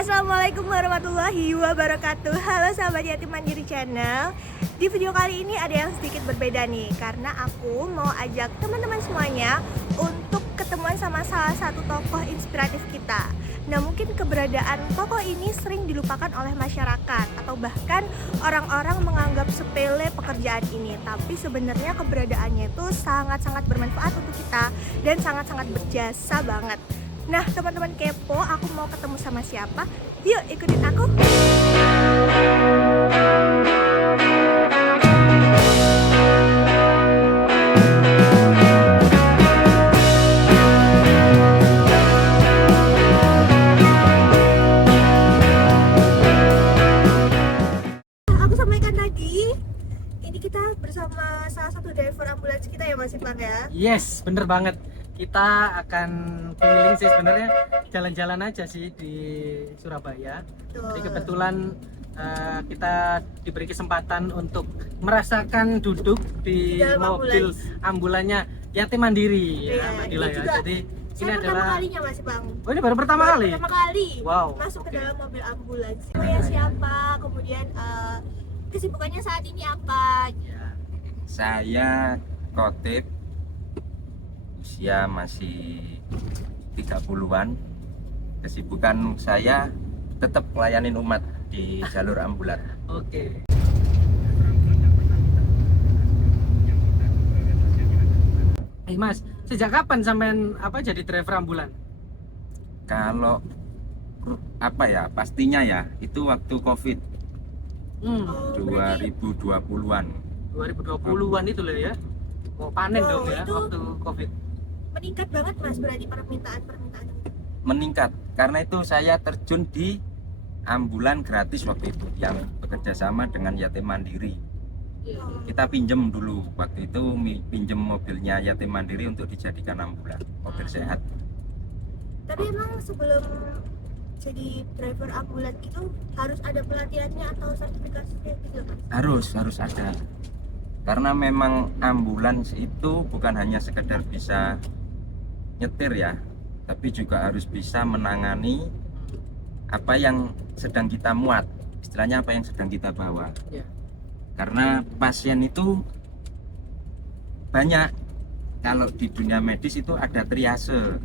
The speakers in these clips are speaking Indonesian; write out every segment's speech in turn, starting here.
Assalamualaikum warahmatullahi wabarakatuh. Halo sahabat Yatim Mandiri Channel. Di video kali ini ada yang sedikit berbeda nih, karena aku mau ajak teman-teman semuanya untuk ketemuan sama salah satu tokoh inspiratif kita. Nah, mungkin keberadaan tokoh ini sering dilupakan oleh masyarakat, atau bahkan orang-orang menganggap sepele pekerjaan ini. Tapi sebenarnya keberadaannya itu sangat-sangat bermanfaat untuk kita dan sangat-sangat berjasa banget. Nah, teman-teman kepo, aku mau ketemu sama siapa? Yuk, ikutin aku. Aku sampaikan tadi, ini kita bersama salah satu driver ambulans kita ya, Mas Ipang ya? Yes, bener banget. Kita akan keliling sih sebenarnya, jalan-jalan aja sih di Surabaya. Betul. Jadi kebetulan kita diberi kesempatan untuk merasakan duduk di dalam mobil ambulannya Yatim Mandiri Iya, ya, Mbak Dila ini ya. juga Jadi ini Saya pertama adalah kalinya, Mas Ipang. Oh, ini baru pertama kali. Pertama kali Wow, masuk ke oke. dalam mobil ambulans. Saya siapa? Kemudian kesibukannya saat ini apa? Ya. Saya Khotib, usia masih 30-an. Kesibukan saya tetap melayanin umat di jalur ambulan. Oke. Mas, sejak kapan sampean jadi driver ambulan? Kalau pastinya ya itu waktu Covid Hmm, Oh, berarti 2020-an. 2020-an itu loh ya. Mau panen Wow, dong ya itu- waktu Covid. meningkat banget, Mas, berarti permintaan. Meningkat karena itu saya terjun di ambulan gratis waktu itu yang bekerja sama dengan Yatim Mandiri. Oh, Kita pinjem dulu waktu itu, pinjem mobilnya Yatim Mandiri untuk dijadikan ambulan, mobil sehat. Tapi emang sebelum jadi driver ambulans gitu harus ada pelatihannya atau sertifikasinya gitu, Mas? Harus ada, karena memang ambulans itu bukan hanya sekedar bisa nyetir ya, tapi juga harus bisa menangani apa yang sedang kita muat, istilahnya apa yang sedang kita bawa. Ya. Karena pasien itu banyak. Kalau di dunia medis itu ada triase.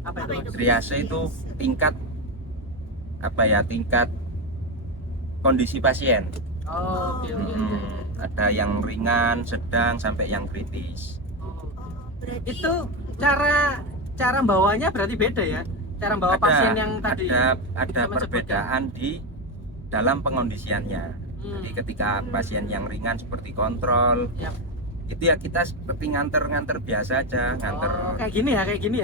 Apa Apa itu? itu? Mas? Triase itu tingkat tingkat kondisi pasien. Oh, oke, oke, oke. Ada yang ringan, sedang, sampai yang kritis. Oh. Oh, berarti Itu cara bawanya berarti beda ya? Cara bawa pasien yang tadi. ada kita perbedaan di dalam pengondisiannya. Hmm. Jadi ketika pasien yang ringan seperti kontrol, Yap. itu ya kita seperti nganter biasa aja, nganter Oh, kayak gini ya. kayak gini,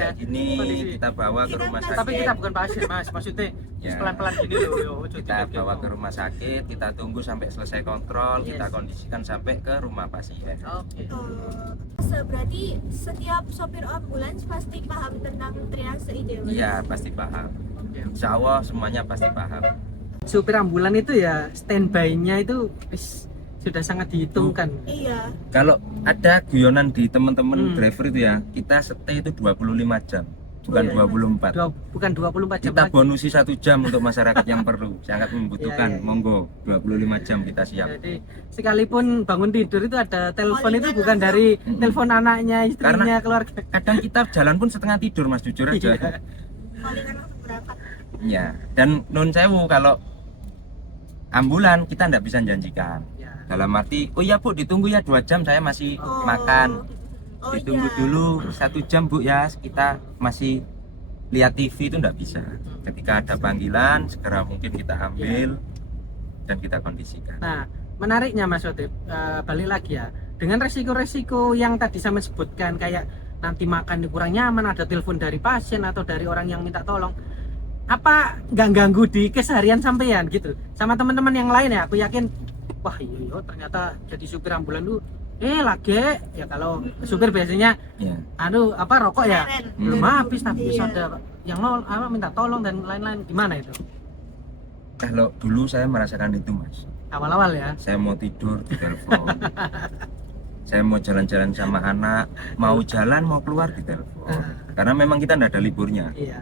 Kondisi. kita bawa ke Kita rumah nggak- sakit. Tapi kita bukan pasien, Mas. Maksudnya Ya. pelan-pelan gini loh. Kita bawa ke rumah sakit, kita tunggu sampai selesai kontrol, Yes. kita kondisikan sampai ke rumah pasien. Oke. berarti setiap sopir ambulans pasti paham tentang triase ini, Mas? Iya, pasti paham. Oke. Insya Allah semuanya pasti paham. Supir ambulan itu ya standby-nya itu sudah sangat dihitungkan. Iya. Kalau ada guyonan di teman-teman Hmm. driver itu ya, kita stay itu 25 jam, bukan Oh, iya. 24. Bukan 24 jam Kita lagi. bonusi 1 jam untuk masyarakat yang perlu, sangat membutuhkan. Iya, iya. Monggo, 25 jam kita siap. Jadi sekalipun bangun tidur itu ada telepon itu Callingan bukan langsung. dari Mm-mm. telepon anaknya, istrinya, Karena- keluarga. Kadang kita jalan pun setengah tidur, Mas, jujur aja. Iya. Palingan langsung berangkat. Ya, dan nun sewu kalau ambulan kita nggak bisa janjikan. Ya. Dalam arti, oh iya Bu, ditunggu ya 2 jam, saya masih Oh. makan. Oh, Ditunggu iya. dulu 1 jam Bu ya, kita masih lihat TV, itu nggak bisa. Ketika ada panggilan, segera mungkin kita ambil dan kita kondisikan. Nah, menariknya Mas Otip, balik lagi ya. Dengan resiko-resiko yang tadi saya sebutkan, kayak nanti makan kurang nyaman, ada telepon dari pasien atau dari orang yang minta tolong, apa nggak ganggu di keseharian sampean gitu? Sama teman-teman yang lain ya, aku yakin, wah iya ternyata jadi supir ambulan tuh lagi ya. Kalau supir biasanya Ya. rokok ya Keren. belum habis, tapi Iya. ada yang minta tolong dan lain-lain, gimana itu Kalau dulu saya merasakan itu, Mas. awal-awal ya? Saya mau tidur di telepon. Saya mau jalan-jalan sama anak, mau jalan mau keluar di telepon. Karena memang kita nggak ada liburnya. Iya.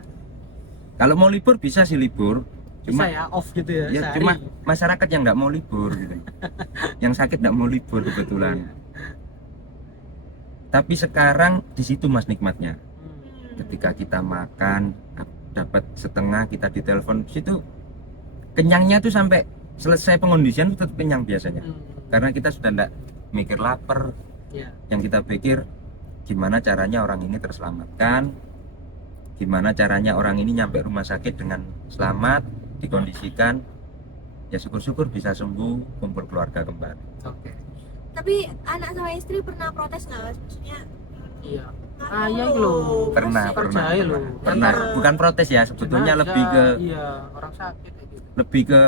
Kalau mau libur bisa sih libur, bisa ya off gitu ya, Ya sehari. cuma masyarakat yang nggak mau libur gitu. Yang sakit nggak mau libur kebetulan. Tapi sekarang di situ Mas nikmatnya. Ketika kita makan dapat setengah, kita ditelepon, situ kenyangnya tuh sampai selesai pengondisian tetap kenyang biasanya. Karena kita sudah nggak mikir lapar. Ya. Yang kita pikir gimana caranya orang ini terselamatkan, gimana caranya orang ini nyampe rumah sakit dengan selamat, dikondisikan, ya syukur-syukur bisa sembuh, kumpul keluarga kembali. Oke. Tapi anak sama istri pernah protes nggak Mas? Maksudnya Iya. "Ah, Iya lo, loh. Pernah, masih pernah, percaya loh. pernah. Pernah. Bukan protes ya, sebetulnya Jenazah, lebih ke iya, orang sakit kayak gitu. lebih ke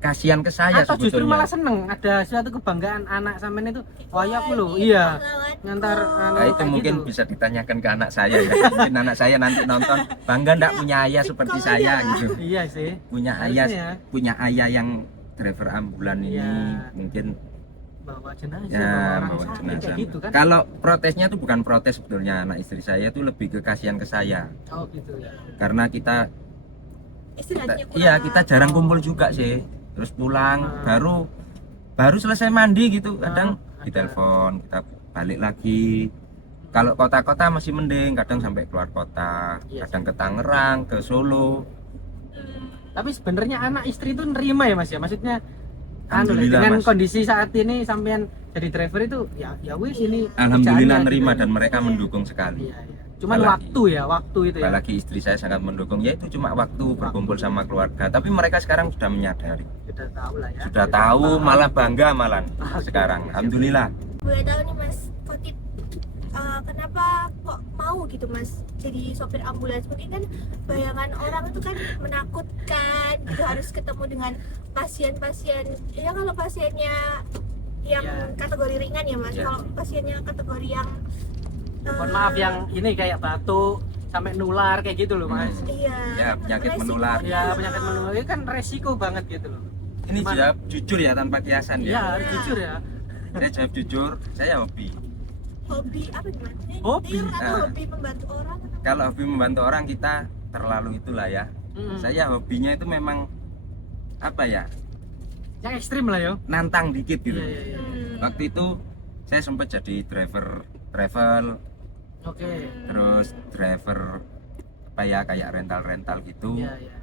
kasihan ke saya Atau justru sebetulnya. malah seneng ada suatu kebanggaan anak sampean itu. Wah, ya aku loh. Wah, ini Iya. pahlawanku. Ngantar Nah, itu kayak mungkin gitu. bisa ditanyakan ke anak saya ya. Mungkin anak saya nanti nonton bangga enggak punya ayah seperti Kalau saya dia- gitu. Iya sih. Punya Harusnya ayah, ya. punya ayah yang driver ambulan ini Iya. mungkin Bawa jenazah, ya bawa orang bawa sakit jenazah. kayak gitu kan. Kalau protesnya itu bukan protes sebetulnya, anak istri saya itu lebih ke kasihan ke saya. Oh gitu ya. Karena kita Istirahatnya kurang. iya kita jarang kumpul juga sih. Terus pulang baru selesai mandi gitu, kadang ada. ditelepon, kita balik lagi. Kalau kota-kota masih mending, kadang sampai keluar kota, Iya kadang ke Tangerang, ke Solo. Tapi sebenarnya anak istri itu nerima ya Mas ya. Maksudnya anu, Alhamdulillah, dengan Mas. kondisi saat ini sampean jadi driver itu ya wis ini Alhamdulillah kerjaannya nerima gitu. dan mereka mendukung sekali. Iya, iya. Cuman Apalagi- waktu ya, waktu itu ya. Apalagi istri saya sangat mendukung, ya itu cuma waktu berkumpul sama keluarga. Tapi mereka sekarang sudah menyadari, Sudah tahu lah ya. sudah tahu, paham. malah bangga malah Oke. sekarang. Alhamdulillah. Boleh tahu nih Mas Khotib, kenapa kok mau gitu Mas jadi sopir ambulans? Mungkin kan bayangan orang itu kan menakutkan gitu, harus ketemu dengan pasien-pasien. Ya kalau pasiennya yang Ya. kategori ringan ya Mas, Ya. kalau pasiennya kategori yang Mohon maaf yang ini kayak batuk sampai nular kayak gitu loh Mas. iya, Ya, penyakit resikonya. menular. Ya penyakit menular itu kan resiko banget gitu loh. Ini Gimana? jawab jujur ya, tanpa kiasan Iya, ya. harus jujur ya. Saya jawab jujur, saya hobi. Hobi apa gimana? Hobi. Atau Ah. hobi membantu orang atau Kalau hobi membantu orang kita terlalu itulah ya. Mm. Saya hobinya itu memang apa ya, Yang ekstrim lah yo. nantang dikit gitu. Iya, iya, iya. Waktu itu saya sempat jadi driver travel, Oke. terus driver apa ya kayak rental gitu. Iya, iya.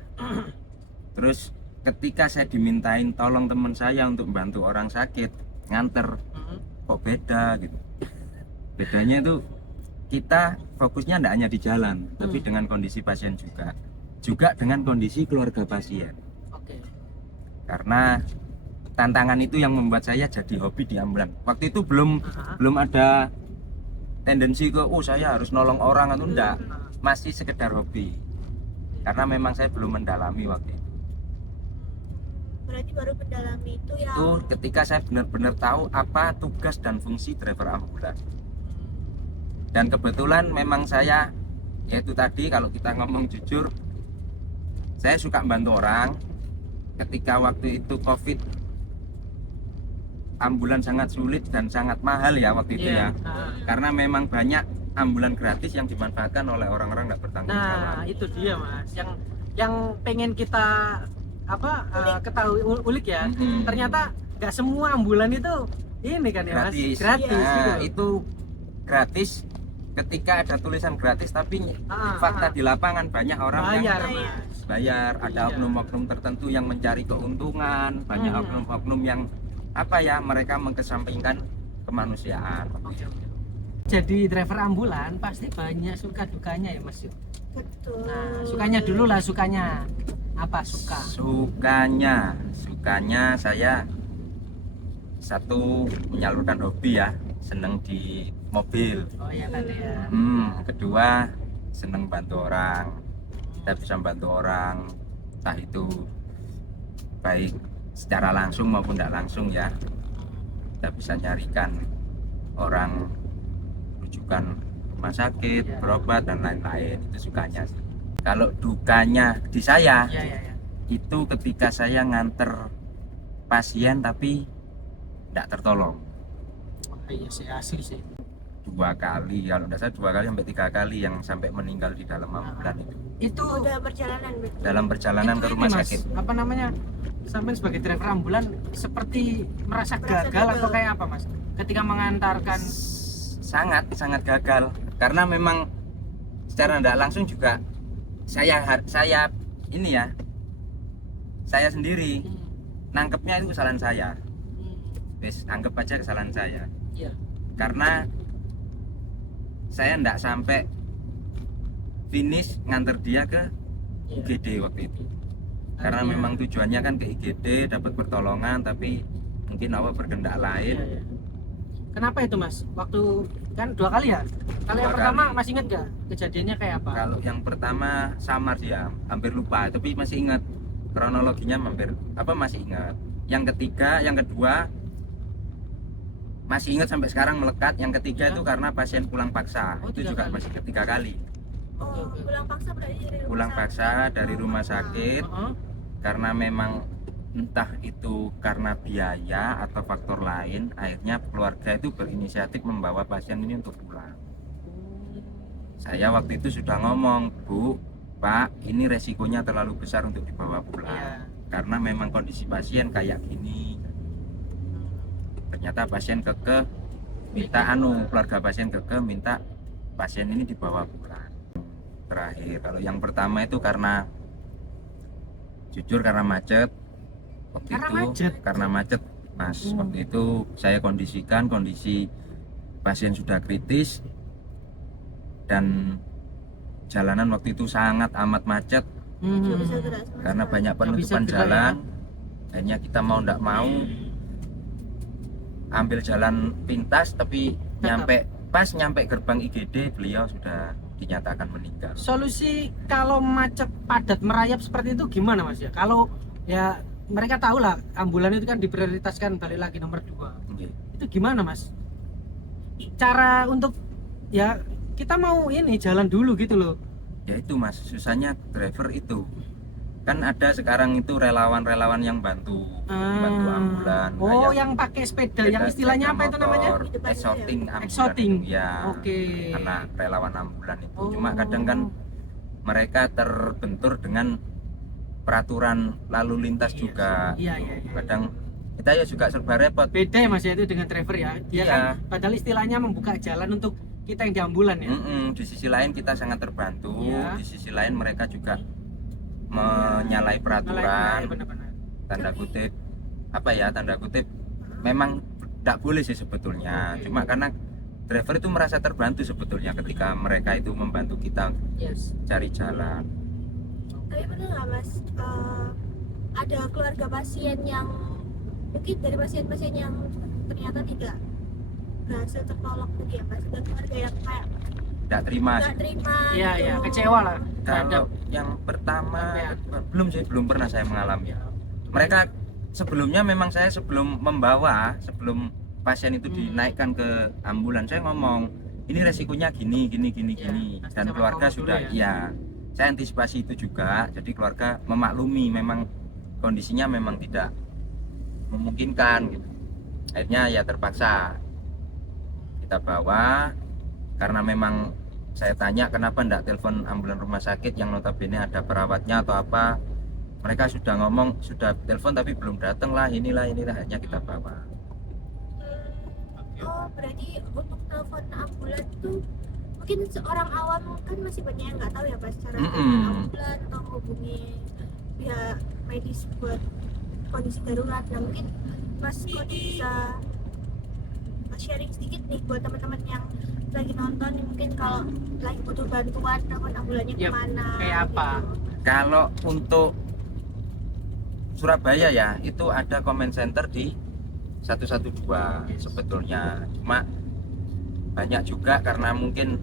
Terus ketika saya dimintain tolong teman saya untuk bantu orang sakit nganter, Mm. kok beda gitu. Bedanya itu kita fokusnya tidak hanya di jalan, tapi dengan kondisi pasien juga dengan kondisi keluarga pasien. Oke. Karena tantangan itu yang membuat saya jadi hobi di ambulan. Waktu itu belum Aha. ada tendensi ke saya harus nolong orang atau enggak, masih sekedar hobi. Karena memang saya belum mendalami waktu itu. berarti baru mendalami itu ya. Itu ketika saya benar-benar tahu apa tugas dan fungsi driver ambulans. Dan kebetulan memang saya, yaitu tadi kalau kita ngomong jujur, saya suka bantu orang. Ketika waktu itu COVID, ambulan sangat sulit dan sangat mahal ya waktu itu Iya. ya. Nah, Karena memang banyak ambulan gratis yang dimanfaatkan oleh orang-orang nggak bertanggung Nah, jawab. itu dia Mas. Yang pengen kita ketahui ulik ya. Mm-mm. Ternyata nggak semua ambulan itu ini kan ya Mas. Gratis. Gratis Nah, gitu. itu gratis ketika ada tulisan gratis, tapi fakta di lapangan banyak orang bayar yang Mas. bayar. Ada Iya. oknum-oknum tertentu yang mencari keuntungan, banyak Hmm. oknum-oknum yang apa ya, mereka mengesampingkan kemanusiaan. Oke, oke. Jadi driver ambulan pasti banyak suka dukanya ya Mas. Betul. Nah, sukanya dulu lah, sukanya apa suka? Sukanya saya satu menyalurkan hobi ya, seneng di mobil. Oh ya tadi ya. Kedua seneng bantu orang. Kita bisa bantu orang, entah itu baik secara langsung maupun tidak langsung ya. Kita bisa nyarikan orang rujukan rumah sakit, Iya. berobat dan lain-lain. Itu sukanya sih. Kalau dukanya di saya Iya, iya, iya. itu ketika saya nganter pasien tapi tidak tertolong. Oh, iya sih asli sih. 2 kali, kalau tidak salah 2 kali sampai 3 kali yang sampai meninggal di dalam ambulan itu. Itu udah perjalanan berarti. dalam perjalanan itu ke rumah ini, Mas, sakit. apa namanya, sampai sebagai driver ambulan seperti merasa Merasa gagal atau gagal. kayak apa, Mas, ketika mengantarkan? Sangat gagal karena memang secara tidak langsung juga saya ini ya, saya sendiri nangkepnya itu kesalahan saya. Wes anggap aja kesalahan saya Iya. karena saya tidak sampai finish nganter dia ke UGD waktu itu, karena Artinya- memang tujuannya kan ke IGD dapat pertolongan, tapi mungkin awal berkendak lain. Iya, iya. Kenapa itu, Mas? Waktu kan 2 kali ya? Kalau yang Dua pertama kali. masih inget gak kejadiannya kayak apa? Kalau yang pertama samar sih ya, hampir lupa, tapi masih ingat kronologinya, masih ingat. Yang ketiga, yang kedua masih ingat sampai sekarang melekat. Yang ketiga Ya. itu karena pasien pulang paksa, Oh, itu 3 juga kali. masih ketiga kali. Oh, pulang paksa berarti dari rumah Pulang sakit. paksa dari rumah sakit Heeh. karena memang entah itu karena biaya atau faktor lain, akhirnya keluarga itu berinisiatif membawa pasien ini untuk pulang. Saya waktu itu sudah ngomong, Bu, Pak, ini resikonya terlalu besar untuk dibawa pulang. Iya. Karena memang kondisi pasien kayak gini. Ternyata pasien kekeh minta keluarga pasien kekeh minta pasien ini dibawa pulang. Terakhir, kalau yang pertama itu karena jujur karena macet. Waktu Karena itu macet? karena macet, Mas. Waktu itu saya kondisikan kondisi pasien sudah kritis dan jalanan waktu itu sangat amat macet Nggak bisa gerak sama karena sekali. banyak Nggak bisa penutupan gerak, jalan. Akhirnya kita mau ndak mau ambil jalan pintas, tapi pas nyampe gerbang IGD beliau sudah dinyatakan meninggal. Solusi kalau macet padat merayap seperti itu gimana, Mas ya? Kalau ya mereka tahu lah ambulan itu kan diprioritaskan, balik lagi nomor 2. Oke. Itu gimana, Mas? Cara untuk ya kita mau ini jalan dulu gitu loh. Ya itu, Mas, susahnya driver itu. Kan ada sekarang itu relawan-relawan yang bantu ambulan. Oh, kayak yang pakai sepeda, yang istilahnya apa itu namanya? motor, Di depannya exoting ambulan Exoting. itu. Ya. Oke. Anak relawan ambulan itu. Oh. Cuma kadang kan mereka terbentur dengan peraturan lalu lintas Iya, juga. iya, iya, iya. Kadang kita ya juga serba repot. Beda ya, Mas ya, itu dengan driver ya. Dia Iya. kan padahal istilahnya membuka jalan untuk kita yang di ambulan ya. Di sisi lain kita sangat terbantu, Iya. di sisi lain mereka juga menyalahi peraturan, Benar-benar. tanda kutip tanda kutip memang tidak boleh sih sebetulnya. Cuma karena driver itu merasa terbantu sebetulnya ketika mereka itu membantu kita Yes. cari jalan. Tapi bener nggak Mas, ada keluarga pasien yang mungkin dari pasien-pasien yang ternyata tidak berhasil tertolong tadi ya Mas, ada keluarga yang kayak Tidak terima nggak sih. terima Iya, gitu. iya, kecewa lah. Kalau yang pertama Sampai- belum pernah saya mengalami. Mereka sebelumnya memang saya sebelum pasien itu dinaikkan ke ambulan, saya ngomong ini resikonya gini Iya, pasti dan sama keluarga ngomong sudah dulu ya. Saya antisipasi itu juga, jadi keluarga memaklumi memang kondisinya memang tidak memungkinkan gitu. Akhirnya ya terpaksa kita bawa, karena memang saya tanya kenapa enggak telepon ambulan rumah sakit yang notabene ada perawatnya atau apa. Mereka sudah ngomong sudah telepon tapi belum datang lah, inilah akhirnya kita bawa. Oh berarti untuk telepon ambulan tuh mungkin seorang awam kan masih banyak yang nggak tahu ya Mas cara telepon ambulan atau hubungi pihak medis buat kondisi darurat. Nah mungkin Mas Kodi bisa sharing sedikit nih buat teman-teman yang lagi nonton nih, mungkin kalau lagi butuh bantuan telepon ambulannya Yap, kemana kayak apa? gitu. Kalau untuk Surabaya ya, itu ada comment center di 112 sebetulnya. Cuma banyak juga karena mungkin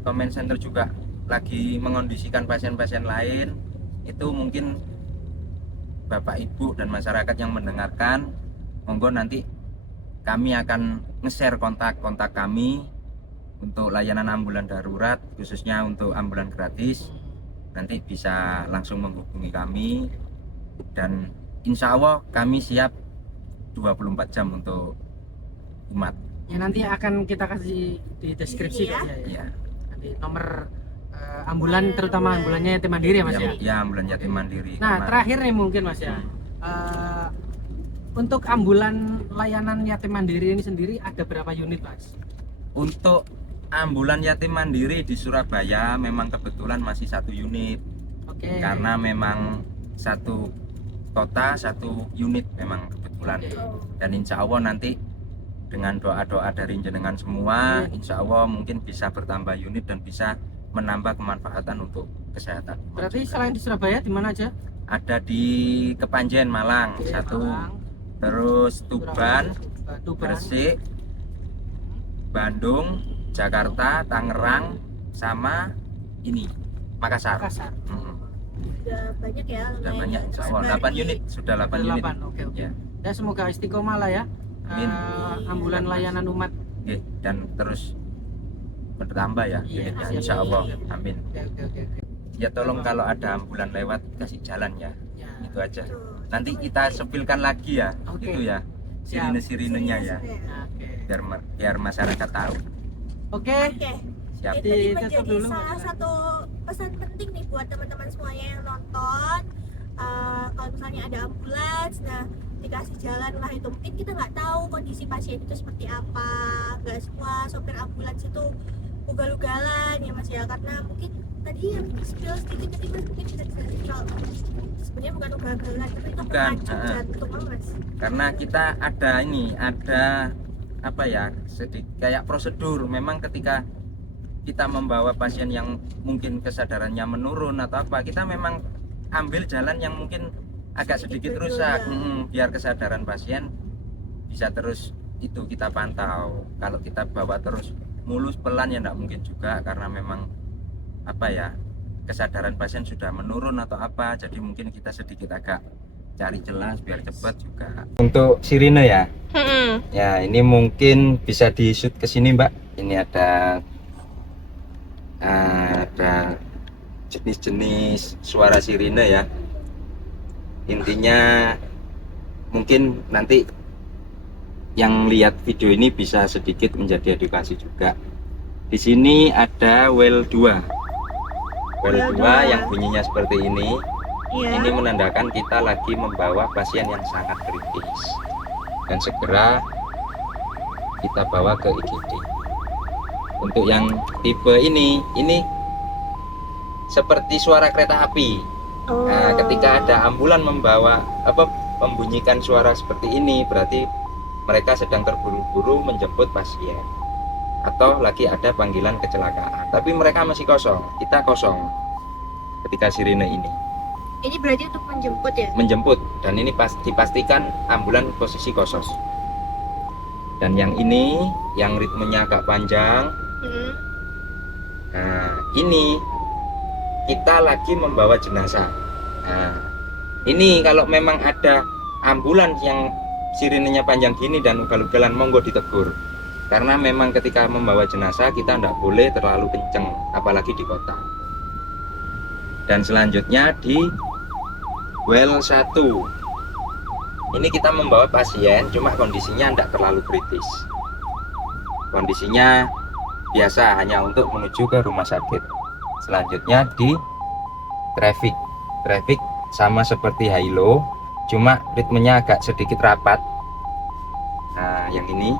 comment center juga lagi mengondisikan pasien-pasien lain, itu mungkin Bapak Ibu dan masyarakat yang mendengarkan, monggo nanti kami akan nge-share kontak kami untuk layanan ambulan darurat, khususnya untuk ambulan gratis. Nanti bisa langsung menghubungi kami, dan insya Allah kami siap 24 jam untuk umat. Ya nanti akan kita kasih di deskripsi Ini ya. Mas, ya. Ya. Nanti nomor ambulan, terutama ambulannya yatim mandiri ya Mas ya. Ya, ambulan yatim mandiri. Nah, Karena- terakhir nih mungkin Mas ya. Untuk ambulan layanan yatim mandiri ini sendiri ada berapa unit Mas? Untuk ambulan yatim mandiri di Surabaya memang kebetulan masih 1 unit. Oke. Karena memang satu kota 1 unit memang kebetulan. Dan insya Allah nanti dengan doa-doa dari jenengan semua, insya Allah mungkin bisa bertambah unit dan bisa menambah kemanfaatan untuk kesehatan. Berarti selain di Surabaya di mana aja? Ada di Kepanjen Malang Oke, 1, Malang, terus Tuban, Tuban, Gresik, Bandung, Jakarta, Tangerang, sama ini Makassar. Makassar. Udah banyak ya. Sudah lumayan banyak, insya Allah tersebar 8 di- unit, sudah 8 unit. 8. Oke. Ya. Ya semoga istiqomah lah ya. Amin. Ambulan layanan umat. Oke, dan terus bertambah ya Iya, unitnya, siap. insya Allah. Amin. Oke. Ya tolong kalau ada ambulan lewat kasih jalan ya, Ya. itu aja. Tuh. Nanti kita sepilkan lagi ya, Oke. itu ya, Siap. sirine-sirinenya ya, Oke. biar masyarakat tahu. Oke. Oke. Siap. Ini tadi Ditutup menjadi dulu. salah satu pesan penting nih buat teman-teman semuanya yang nonton. Kalau misalnya ada ambulans, nah dikasih jalan lah, itu mungkin kita nggak tahu kondisi pasien itu seperti apa. Nggak semua sopir ambulans itu ugal-ugalan ya Mas ya, karena mungkin tadi yang spill sedikit tadi Mas mungkin bisa dijelaskan sebenarnya bukan ugal-ugalan, tapi itu Bukan, pemacu jantung Mas. Karena kita ada apa ya, sedikit kayak prosedur. Memang ketika kita membawa pasien yang mungkin kesadarannya menurun atau apa, kita memang ambil jalan yang mungkin agak sedikit rusak, biar kesadaran pasien bisa terus itu kita pantau. Kalau kita bawa terus mulus pelan ya tidak mungkin juga, karena memang apa ya, kesadaran pasien sudah menurun atau apa, jadi mungkin kita sedikit agak cari jelas biar cepat juga. Untuk sirine ya, ya ini mungkin bisa di shoot ke sini Mbak. Ini ada jenis-jenis suara sirine ya. Intinya mungkin nanti yang lihat video ini bisa sedikit menjadi edukasi juga. Di sini ada well 2. Well 2 yang bunyinya seperti ini. Iya. Ini menandakan kita lagi membawa pasien yang sangat kritis dan segera kita bawa ke IGD. Untuk yang tipe ini seperti suara kereta api. Nah, ketika ada ambulan membunyikan suara seperti ini, berarti mereka sedang terburu-buru menjemput pasien atau lagi ada panggilan kecelakaan. Tapi mereka masih kosong, kita kosong ketika sirine ini. Ini berarti untuk menjemput ya? Menjemput, dan ini dipastikan ambulan posisi kosong. Dan yang ini yang ritmenya agak panjang. Nah, ini kita lagi membawa jenazah. Nah, ini kalau memang ada ambulans yang sirinenya panjang gini dan ugal-ugalan, monggo ditegur. Karena memang ketika membawa jenazah kita tidak boleh terlalu kenceng, apalagi di kota. Dan selanjutnya di well 1. Ini kita membawa pasien, cuma kondisinya tidak terlalu kritis. Kondisinya biasa, hanya untuk menuju ke rumah sakit. Selanjutnya di traffic sama seperti high-low, cuma ritmenya agak sedikit rapat. Nah, yang ini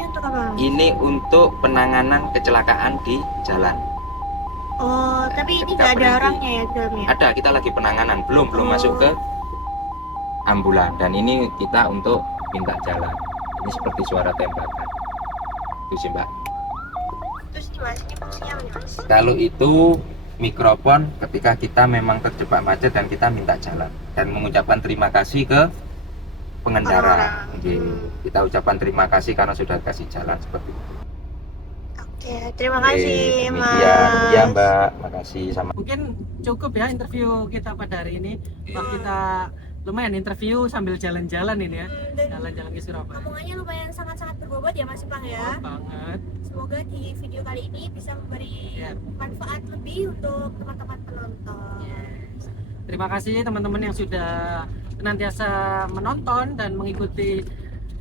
untuk apa? ini untuk penanganan kecelakaan di jalan. Oh, tapi ini Ketika nggak ada berhenti. orangnya ya di dalamnya? Ada, kita lagi penanganan, belum Oh. masuk ke ambulan. Dan ini kita untuk minta jalan. Ini seperti suara tembakan. Itu sih Mbak. Terus ini Mas, ini fungsinya apa nih Mas? Kalau itu mikrofon ketika kita memang terjebak macet dan kita minta jalan dan mengucapkan terima kasih ke pengendara. Orang-orang. Oke, kita ucapkan terima kasih karena sudah kasih jalan seperti itu. Oke, terima Oke, kasih Mas. demikian. Ya Mbak, makasih sama. Mungkin cukup ya interview kita pada hari ini. Wah, kita lumayan interview sambil jalan-jalan ini ya. Dan Jalan-jalan ke Surabaya. omongannya lumayan sangat-sangat berbobot ya Mas Ipang ya. Banget. Semoga di video kali ini bisa memberi Ya. manfaat lebih untuk teman-teman penonton. Yes. Terima kasih teman-teman yang sudah senantiasa menonton dan mengikuti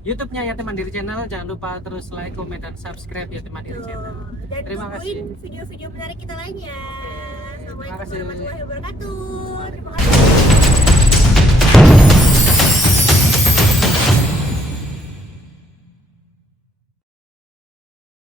YouTube-nya Yatim Mandiri Channel. Jangan lupa terus like, komen, dan subscribe Yatim Mandiri Channel. Dan Terima kasih. tungguin video-video menarik kita lainnya. Assalamualaikum terima kasih. warahmatullahi wabarakatuh. Terima kasih.